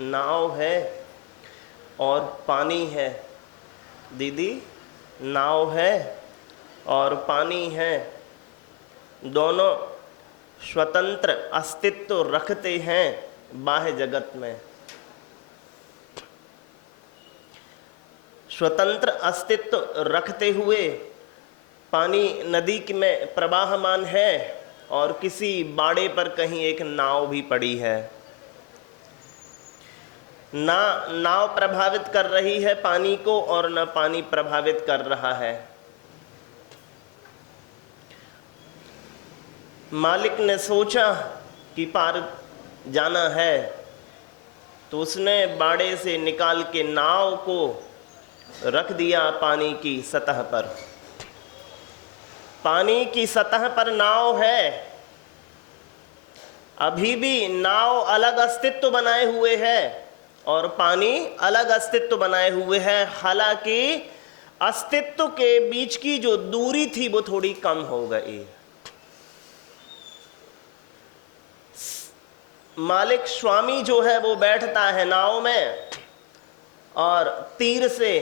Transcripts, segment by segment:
नाव है और पानी है। दीदी, नाव है और पानी है, दोनों स्वतंत्र अस्तित्व रखते हैं बाह्य जगत में। स्वतंत्र अस्तित्व रखते हुए पानी नदी में प्रवाहमान है और किसी बाड़े पर कहीं एक नाव भी पड़ी है। ना नाव प्रभावित कर रही है पानी को और ना पानी प्रभावित कर रहा है। मालिक ने सोचा कि पार जाना है तो उसने बाड़े से निकाल के नाव को रख दिया पानी की सतह पर। पानी की सतह पर नाव है, अभी भी नाव अलग अस्तित्व बनाए हुए है और पानी अलग अस्तित्व बनाए हुए है। हालांकि अस्तित्व के बीच की जो दूरी थी वो थोड़ी कम हो गई। मालिक स्वामी जो है वो बैठता है नाव में और तीर से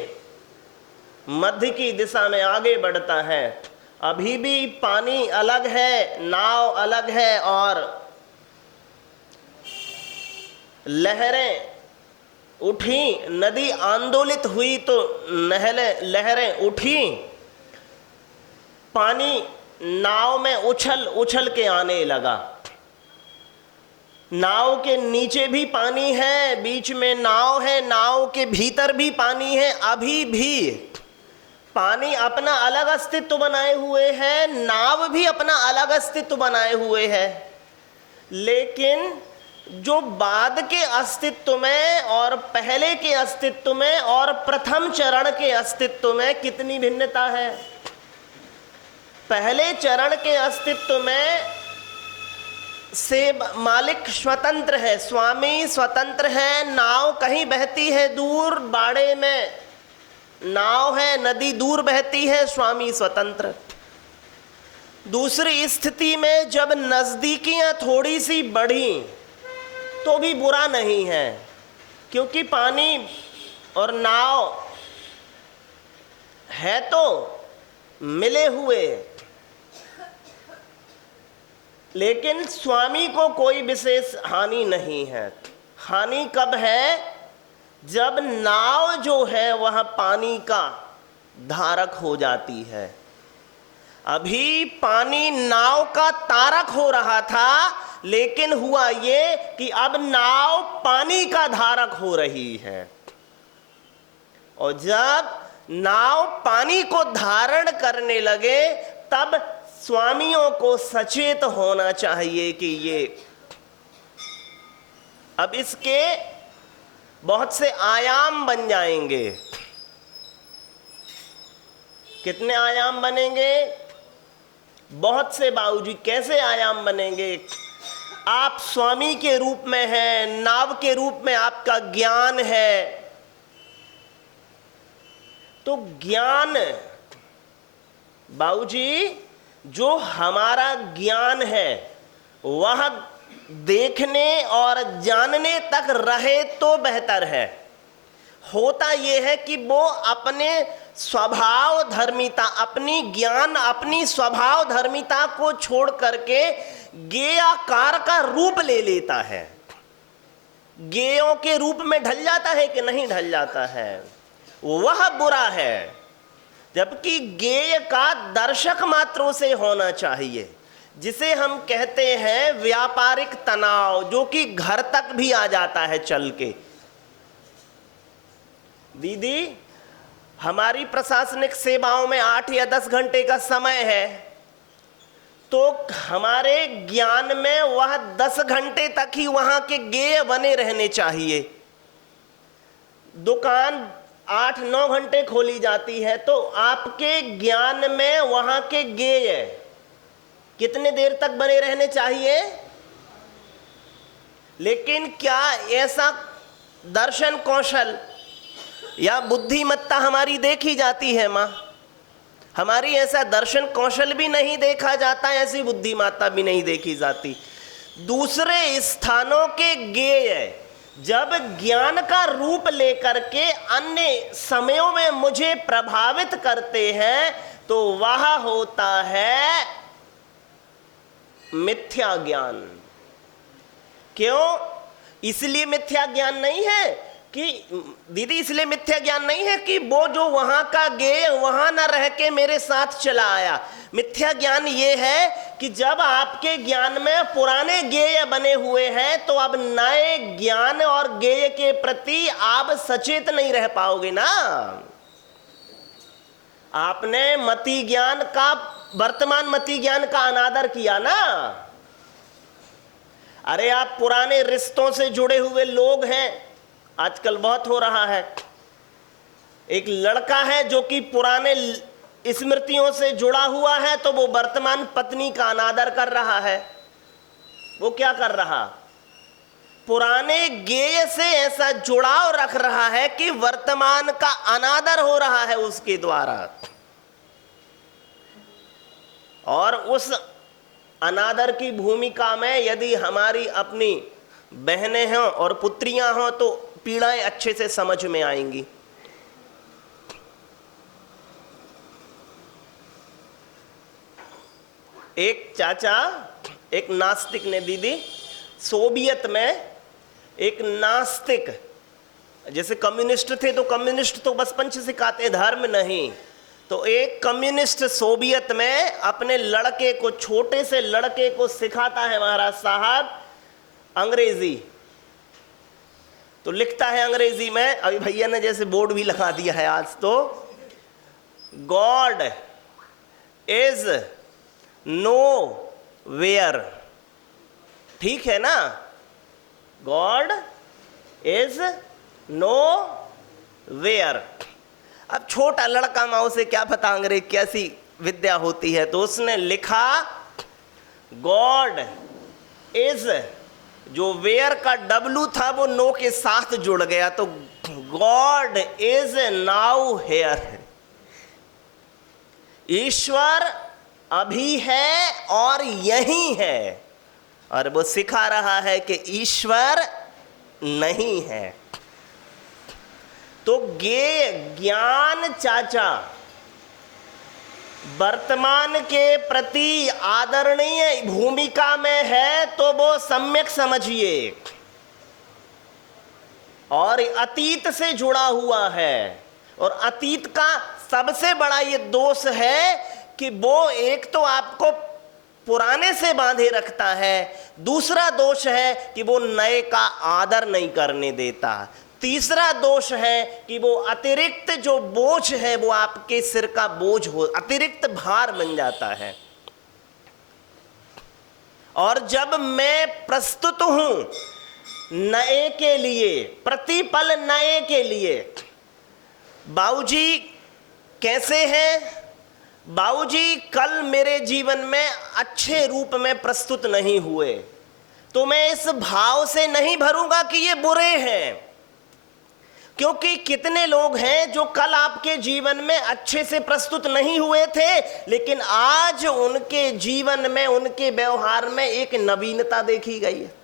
मध्य की दिशा में आगे बढ़ता है। अभी भी पानी अलग है, नाव अलग है और लहरें उठी, नदी आंदोलित हुई तो लहरें उठी, पानी नाव में उछल उछल के आने लगा। नाव के नीचे भी पानी है, बीच में नाव है, नाव के भीतर भी पानी है। अभी भी पानी अपना अलग अस्तित्व बनाए हुए है, नाव भी अपना अलग अस्तित्व बनाए हुए है। लेकिन जो बाद के अस्तित्व में और पहले के अस्तित्व में और प्रथम चरण के अस्तित्व में कितनी भिन्नता है। पहले चरण के अस्तित्व में से मालिक स्वतंत्र है, स्वामी स्वतंत्र है। नाव कहीं बहती है दूर, बाड़े में नाव है, नदी दूर बहती है, स्वामी स्वतंत्र। दूसरी स्थिति में जब नजदीकियां थोड़ी सी बढ़ी तो भी बुरा नहीं है, क्योंकि पानी और नाव है तो मिले हुए। लेकिन स्वामी को कोई विशेष हानि नहीं है। हानि कब है? जब नाव जो है वह पानी का धारक हो जाती है। अभी पानी नाव का तारक हो रहा था, लेकिन हुआ ये कि अब नाव पानी का धारक हो रही है। और जब नाव पानी को धारण करने लगे तब स्वामियों को सचेत होना चाहिए कि ये अब इसके बहुत से आयाम बन जाएंगे। कितने आयाम बनेंगे? बहुत से बाबूजी। कैसे आयाम बनेंगे? आप स्वामी के रूप में हैं, नाव के रूप में आपका ज्ञान है, तो ज्ञान बाबूजी जो हमारा ज्ञान है वह देखने और जानने तक रहे तो बेहतर है। होता यह है कि वो अपने स्वभाव धर्मिता, अपनी ज्ञान, अपनी स्वभाव धर्मिता को छोड़ करके ज्ञेयाकार का रूप ले लेता है। ज्ञेयों के रूप में ढल जाता है कि नहीं ढल जाता है, वह बुरा है। जबकि ज्ञेय का दर्शक मात्रों से होना चाहिए, जिसे हम कहते हैं व्यापारिक तनाव, जो कि घर तक भी आ जाता है चल के। दीदी, हमारी प्रशासनिक सेवाओं में 8 या 10 घंटे का समय है, तो हमारे ज्ञान में वह 10 घंटे तक ही वहां के ज्ञेय बने रहने चाहिए। दुकान 8-9 घंटे खोली जाती है, तो आपके ज्ञान में वहां के ज्ञेय कितने देर तक बने रहने चाहिए? लेकिन क्या ऐसा दर्शन कौशल या बुद्धिमत्ता हमारी देखी जाती है माँ? हमारी ऐसा दर्शन कौशल भी नहीं देखा जाता, ऐसी बुद्धिमत्ता भी नहीं देखी जाती। दूसरे स्थानों के ज्ञेय जब ज्ञान का रूप लेकर के अन्य समयों में मुझे प्रभावित करते हैं तो वह होता है मिथ्या ज्ञान। क्यों? इसलिए मिथ्या ज्ञान नहीं है कि दीदी, इसलिए मिथ्या ज्ञान नहीं है कि वो जो वहां का गेय वहां ना रह के मेरे साथ चला आया। मिथ्या ज्ञान ये है कि जब आपके ज्ञान में पुराने गेय बने हुए हैं तो अब नए ज्ञान और गेय के प्रति आप सचेत नहीं रह पाओगे ना। आपने मति ज्ञान का, वर्तमान मति ज्ञान का अनादर किया ना। अरे आप पुराने रिश्तों से जुड़े हुए लोग हैं, आजकल बहुत हो रहा है। एक लड़का है जो कि पुराने स्मृतियों से जुड़ा हुआ है तो वो वर्तमान पत्नी का अनादर कर रहा है। वो क्या कर रहा? पुराने गेय से ऐसा जुड़ाव रख रहा है कि वर्तमान का अनादर हो रहा है उसके द्वारा। और उस अनादर की भूमिका में यदि हमारी अपनी बहनें हों और पुत्रियां हों तो पीड़ाएं अच्छे से समझ में आएंगी। एक चाचा, एक नास्तिक ने, दीदी, सोवियत में एक नास्तिक, जैसे कम्युनिस्ट थे तो कम्युनिस्ट तो बस पंच सिखाते, धर्म नहीं, तो एक कम्युनिस्ट सोवियत में अपने लड़के को, छोटे से लड़के को सिखाता है महाराज साहब अंग्रेजी। तो लिखता है अंग्रेजी में, अभी भैया ने जैसे बोर्ड भी लगा दिया है आज, तो गॉड इज नो वेयर। ठीक है ना? God is nowhere. अब छोटा लड़का, माँ से क्या पता अंग्रेज कैसी विद्या होती है, तो उसने लिखा गॉड इज, जो वेयर का डब्लू था वो नो के साथ जुड़ गया, तो गॉड इज नाउ हेयर। ईश्वर अभी है और यही है, और वो सिखा रहा है कि ईश्वर नहीं है। तो ज्ञान चाचा वर्तमान के प्रति आदरणीय भूमिका में है तो वो सम्यक समझिए, और अतीत से जुड़ा हुआ है। और अतीत का सबसे बड़ा ये दोष है कि वो एक तो आपको पुराने से बांधे रखता है, दूसरा दोष है कि वो नए का आदर नहीं करने देता, तीसरा दोष है कि वो अतिरिक्त जो बोझ है वो आपके सिर का बोझ हो, अतिरिक्त भार बन जाता है। और जब मैं प्रस्तुत हूं नए के लिए, प्रतिपल नए के लिए, बाबूजी कैसे हैं? बाबूजी कल मेरे जीवन में अच्छे रूप में प्रस्तुत नहीं हुए, तो मैं इस भाव से नहीं भरूंगा कि ये बुरे हैं, क्योंकि कितने लोग हैं जो कल आपके जीवन में अच्छे से प्रस्तुत नहीं हुए थे, लेकिन आज उनके जीवन में, उनके व्यवहार में एक नवीनता देखी गई है।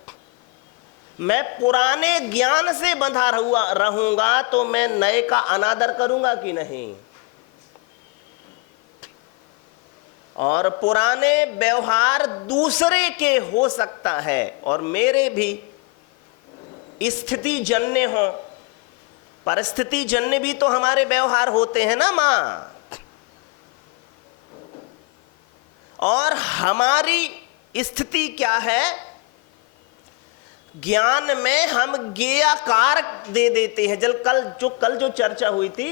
मैं पुराने ज्ञान से बंधा रहूंगा तो मैं नए का अनादर करूंगा कि नहीं? और पुराने व्यवहार दूसरे के हो सकता है और मेरे भी स्थिति जन्य हो, परिस्थिति जन्य भी तो हमारे व्यवहार होते हैं ना मां। और हमारी स्थिति क्या है? ज्ञान में हम ज्ञेयाकार दे देते हैं। कल जो चर्चा हुई थी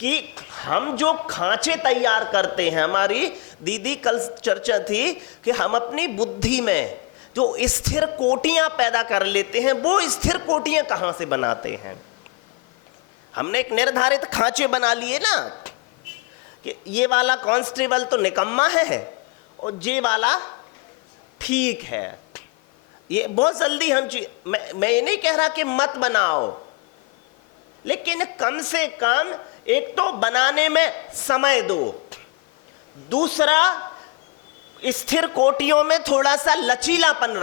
कि हम जो खांचे तैयार करते हैं, हमारी दीदी कल चर्चा थी कि हम अपनी बुद्धि में जो स्थिर कोटियां पैदा कर लेते हैं, वो स्थिर कोटियां कहां से बनाते हैं? हमने एक निर्धारित खांचे बना लिए ना कि ये वाला कांस्टेबल तो निकम्मा है और ये वाला ठीक है। ये बहुत जल्दी हम मैं ये नहीं कह रहा कि मत बनाओ, लेकिन कम से कम एक तो बनाने में समय दो, दूसरा स्थिर कोटियों में थोड़ा सा लचीलापन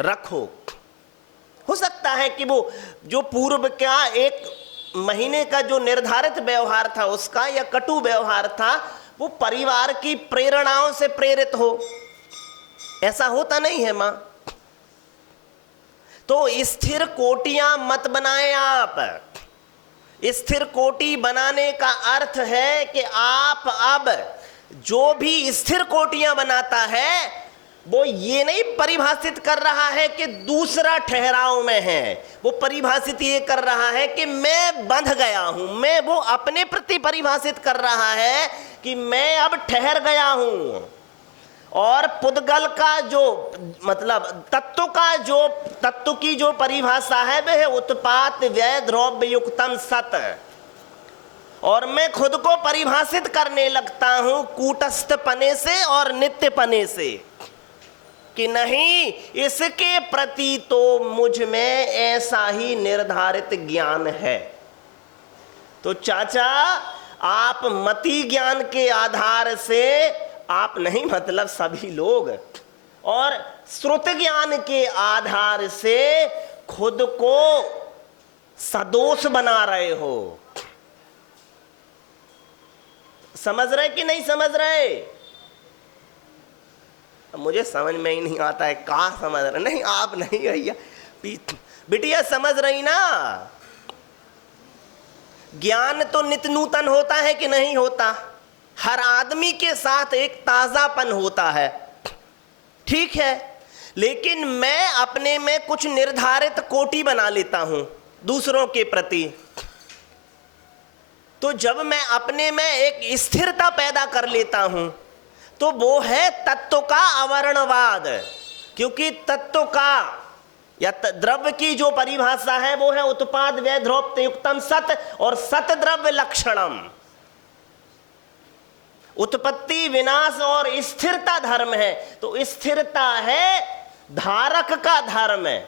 रखो। हो सकता है है कि वो जो पूर्व का एक महीने का जो निर्धारित व्यवहार था उसका या कटु व्यवहार था वो परिवार की प्रेरणाओं से प्रेरित हो, ऐसा होता नहीं है मां। तो स्थिर कोटियां मत बनाएं आप। स्थिर कोटि बनाने का अर्थ है कि आप अब जो भी स्थिर कोटियां बनाता है वो ये नहीं परिभाषित कर रहा है कि दूसरा ठहराव में है, वो परिभाषित ये कर रहा है कि मैं बंध गया हूं। मैं वो अपने प्रति परिभाषित कर रहा है कि मैं अब ठहर गया हूं। और पुद्गल का जो मतलब तत्व की जो परिभाषा है वह है उत्पात व्यय द्रव्य युक्तम सत। और मैं खुद को परिभाषित करने लगता हूं कूटस्थ पने से और नित्य पने से कि नहीं, इसके प्रति तो मुझ में ऐसा ही निर्धारित ज्ञान है। तो चाचा आप मति ज्ञान के आधार से, आप नहीं मतलब सभी लोग, और श्रुत ज्ञान के आधार से खुद को सदोष बना रहे हो। समझ रहे कि नहीं समझ रहे? मुझे समझ में ही नहीं आता है कहाँ समझ रहे। नहीं आप नहीं भैया, बिटिया समझ रही ना। ज्ञान तो नित्य नूतन होता है कि नहीं होता? हर आदमी के साथ एक ताजापन होता है, ठीक है। लेकिन मैं अपने में कुछ निर्धारित कोटि बना लेता हूं दूसरों के प्रति। तो जब मैं अपने में एक स्थिरता पैदा कर लेता हूं तो वो है तत्व का अवर्णवाद। क्योंकि तत्व का या द्रव्य की जो परिभाषा है वो है उत्पाद व्यय द्रव्य युक्तम सत और सत द्रव्य लक्षणम। उत्पत्ति विनाश और स्थिरता धर्म है। तो स्थिरता है धारक का धर्म है,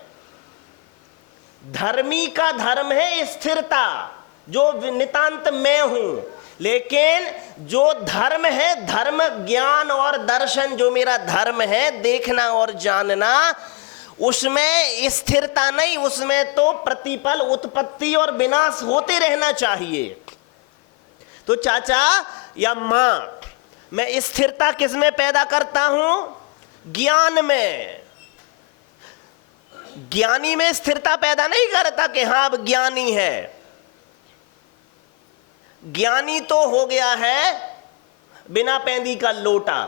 धर्मी का धर्म है स्थिरता, जो नितांत मैं हूं। लेकिन जो धर्म है, धर्म ज्ञान और दर्शन, जो मेरा धर्म है देखना और जानना, उसमें स्थिरता नहीं, उसमें तो प्रतिपल उत्पत्ति और विनाश होते रहना चाहिए। तो चाचा या मां, मैं स्थिरता किस में पैदा करता हूं? ज्ञान में। ज्ञानी में स्थिरता पैदा नहीं करता कि हाँ अब ज्ञानी है। ज्ञानी तो हो गया है बिना पैंदी का लोटा।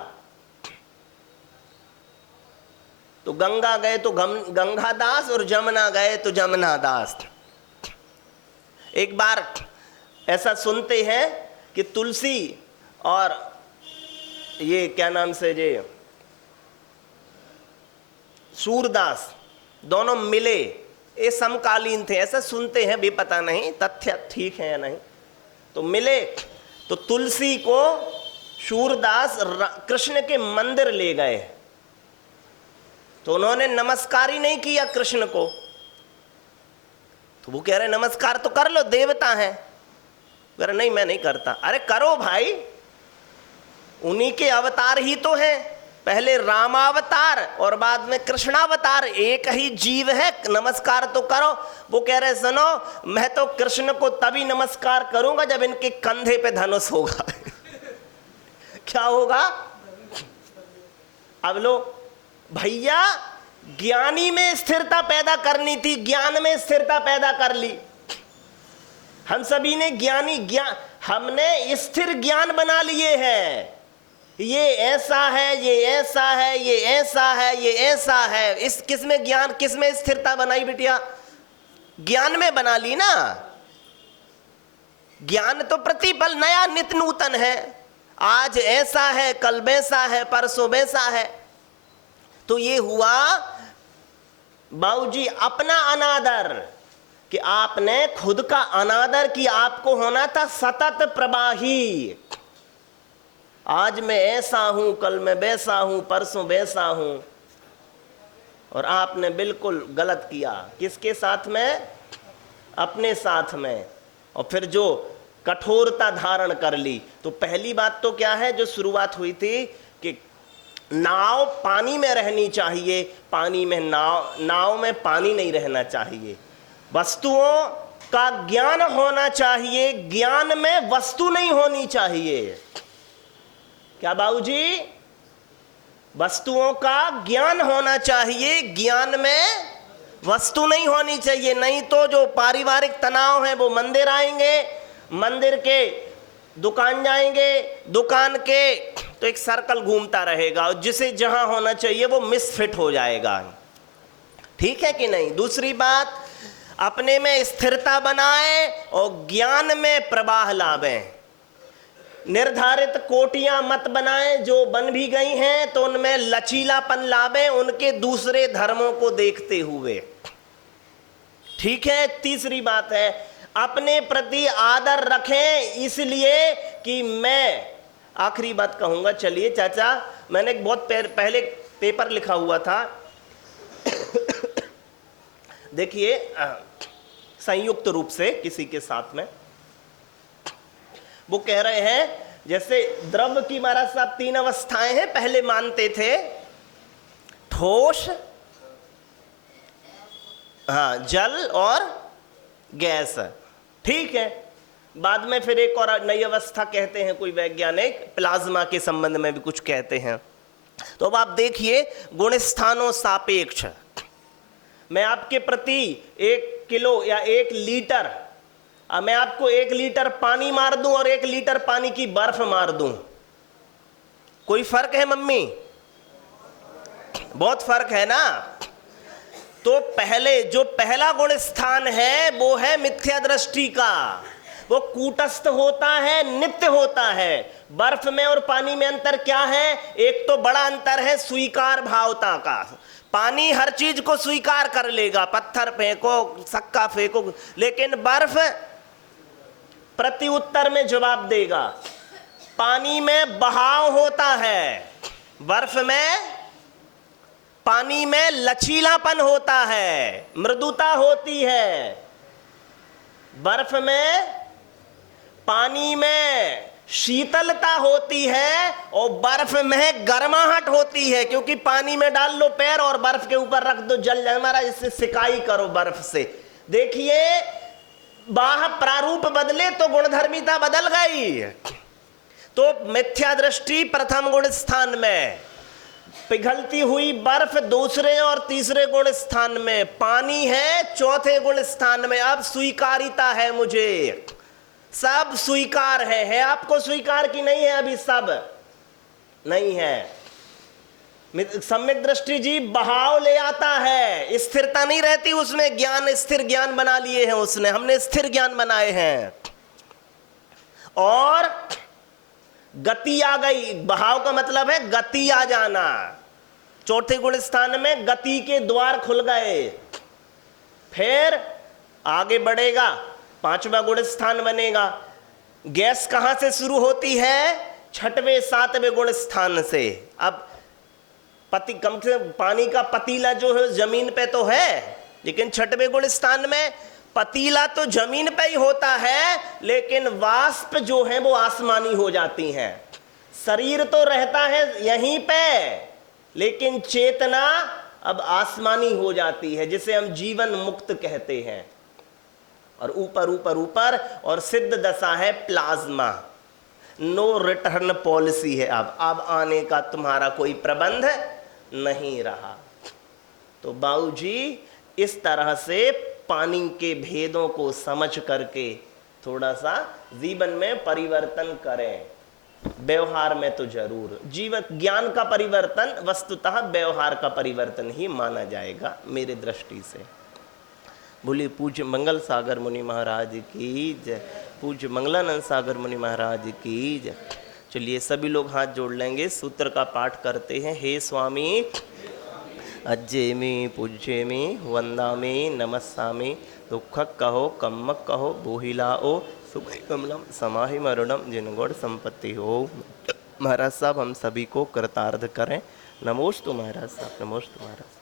तो गंगा गए तो गंगा दास और जमुना गए तो जमुना दास। एक बार ऐसा सुनते हैं कि तुलसी और ये क्या नाम से जे सूरदास दोनों मिले, ये समकालीन थे, ऐसा सुनते हैं, भी पता नहीं तथ्य ठीक है या नहीं। तो मिले तो तुलसी को सूरदास कृष्ण के मंदिर ले गए। तो उन्होंने नमस्कार ही नहीं किया कृष्ण को। तो वो कह रहे नमस्कार तो कर लो, देवता है। कह रहे नहीं मैं नहीं करता। अरे करो भाई, उन्हीं के अवतार ही तो हैं। पहले रामावतार और बाद में कृष्णावतार, एक ही जीव है, नमस्कार तो करो। वो कह रहे सुनो, मैं तो कृष्ण को तभी नमस्कार करूंगा जब इनके कंधे पे धनुष होगा। क्या होगा? अब लो भैया, ज्ञानी में स्थिरता पैदा करनी थी, ज्ञान में स्थिरता पैदा कर ली। हम सभी ने हमने स्थिर ज्ञान बना लिए हैं। ये ऐसा है, ये ऐसा है, ये ऐसा है, ये ऐसा है। इस किसमें ज्ञान, किसमें स्थिरता बनाई बिटिया? ज्ञान में बना ली ना। ज्ञान तो प्रतिपल नया नित्य नूतन है। आज ऐसा है, कल वैसा है, परसों वैसा है। तो ये हुआ बाबूजी अपना अनादर, कि आपने खुद का अनादर किया। आपको होना था सतत प्रवाही। आज मैं ऐसा हूं, कल मैं वैसा हूं, परसों वैसा हूं। और आपने बिल्कुल गलत किया। किसके साथ में? अपने साथ में। और फिर जो कठोरता धारण कर ली। तो पहली बात तो क्या है जो शुरुआत हुई थी कि नाव पानी में रहनी चाहिए, पानी में नाव में पानी नहीं रहना चाहिए। वस्तुओं का ज्ञान होना चाहिए, ज्ञान में वस्तु नहीं होनी चाहिए। क्या बाबूजी? वस्तुओं का ज्ञान होना चाहिए, ज्ञान में वस्तु नहीं होनी चाहिए। नहीं तो जो पारिवारिक तनाव है वो मंदिर आएंगे, मंदिर के दुकान जाएंगे, दुकान के तो एक सर्कल घूमता रहेगा और जिसे जहां होना चाहिए वो मिसफिट हो जाएगा। ठीक है कि नहीं? दूसरी बात, अपने में स्थिरता बनाए और ज्ञान में प्रवाह लावें। निर्धारित कोटियां मत बनाएं, जो बन भी गई हैं तो उनमें लचीलापन लावें, उनके दूसरे धर्मों को देखते हुए। ठीक है। तीसरी बात है, अपने प्रति आदर रखें, इसलिए कि मैं आखिरी बात कहूंगा। चलिए चाचा, मैंने एक बहुत पहले पेपर लिखा हुआ था देखिए, संयुक्त रूप से किसी के साथ में वो कह रहे हैं, जैसे द्रव्य की महाराज साहब 3 अवस्थाएं हैं, पहले मानते थे ठोस, हाँ, जल और गैस। ठीक है। बाद में फिर एक और नई अवस्था कहते हैं कोई वैज्ञानिक, प्लाज्मा के संबंध में भी कुछ कहते हैं। तो अब आप देखिए, गुण स्थानों सापेक्ष, मैं आपके प्रति 1 किलो या 1 लीटर, मैं आपको 1 लीटर पानी मार दूं और 1 लीटर पानी की बर्फ मार दूं, कोई फर्क है मम्मी? बहुत फर्क है ना। तो पहले जो पहला गुण स्थान है वो है मिथ्या दृष्टि का, वो कूटस्थ होता है, नित्य होता है। बर्फ में और पानी में अंतर क्या है? एक तो बड़ा अंतर है स्वीकार भावता का। पानी हर चीज को स्वीकार कर लेगा, पत्थर फेंको, सक्का फेंको, लेकिन बर्फ प्रति उत्तर में जवाब देगा। पानी में बहाव होता है, बर्फ में, पानी में लचीलापन होता है, मृदुता होती है। बर्फ में, पानी में शीतलता होती है और बर्फ में गर्माहट होती है, क्योंकि पानी में डाल लो पैर और बर्फ के ऊपर रख दो, जल जाए। हमारा इससे सिकाई करो बर्फ से, देखिए बाह प्रारूप बदले तो गुणधर्मिता बदल गई। तो मिथ्या दृष्टि प्रथम गुण स्थान में, पिघलती हुई बर्फ दूसरे और तीसरे गुण स्थान में, पानी है चौथे गुण स्थान में। अब स्वीकारिता है, मुझे सब स्वीकार है आपको स्वीकार की नहीं है? अभी सब नहीं है। सम्यक दृष्टि जी बहाव ले आता है, स्थिरता नहीं रहती उसमें। ज्ञान, स्थिर ज्ञान बना लिए हैं उसने, हमने स्थिर ज्ञान बनाए हैं। और गति आ गई, बहाव का मतलब है गति आ जाना। चौथे गुण स्थान में गति के द्वार खुल गए, फिर आगे बढ़ेगा, 5वां गुण स्थान बनेगा। गैस कहां से शुरू होती है? 6वें 7वें गुण स्थान से। अब कम से पानी का पतीला जो है जमीन पे तो है, लेकिन 6वें गुण स्थान में पतीला तो जमीन पे ही होता है, लेकिन वाष्प जो है वो आसमानी हो जाती हैं। शरीर तो रहता है यहीं पे, लेकिन चेतना अब आसमानी हो जाती है, जिसे हम जीवन मुक्त कहते हैं। और ऊपर ऊपर ऊपर और सिद्ध दशा है प्लाज्मा, नो रिटर्न पॉलिसी है। अब आने का तुम्हारा कोई प्रबंध नहीं रहा। तो बाबूजी इस तरह से पानी के भेदों को समझ करके थोड़ा सा जीवन में परिवर्तन करें। व्यवहार में तो जरूर, जीवन ज्ञान का परिवर्तन वस्तुतः व्यवहार का परिवर्तन ही माना जाएगा मेरे दृष्टि से। बोलिए पूज्य मंगल सागर मुनि महाराज की जय, पूज्य मंगलानंद सागर मुनि महाराज की जय। चलिए सभी लोग हाथ जोड़ लेंगे, सूत्र का पाठ करते हैं। हे स्वामी अज्जेमि पूज्येमि वंदामि नमस्सामि, दुख कहो कम्मक कहो बोहिलाओ, सुख कमलम समाहि मरुणम जिनगुण संपत्ति हो। महाराज साहब हम सभी को कृतार्थ करें। नमोस्तु महाराज साहब, नमोस्तु महाराज।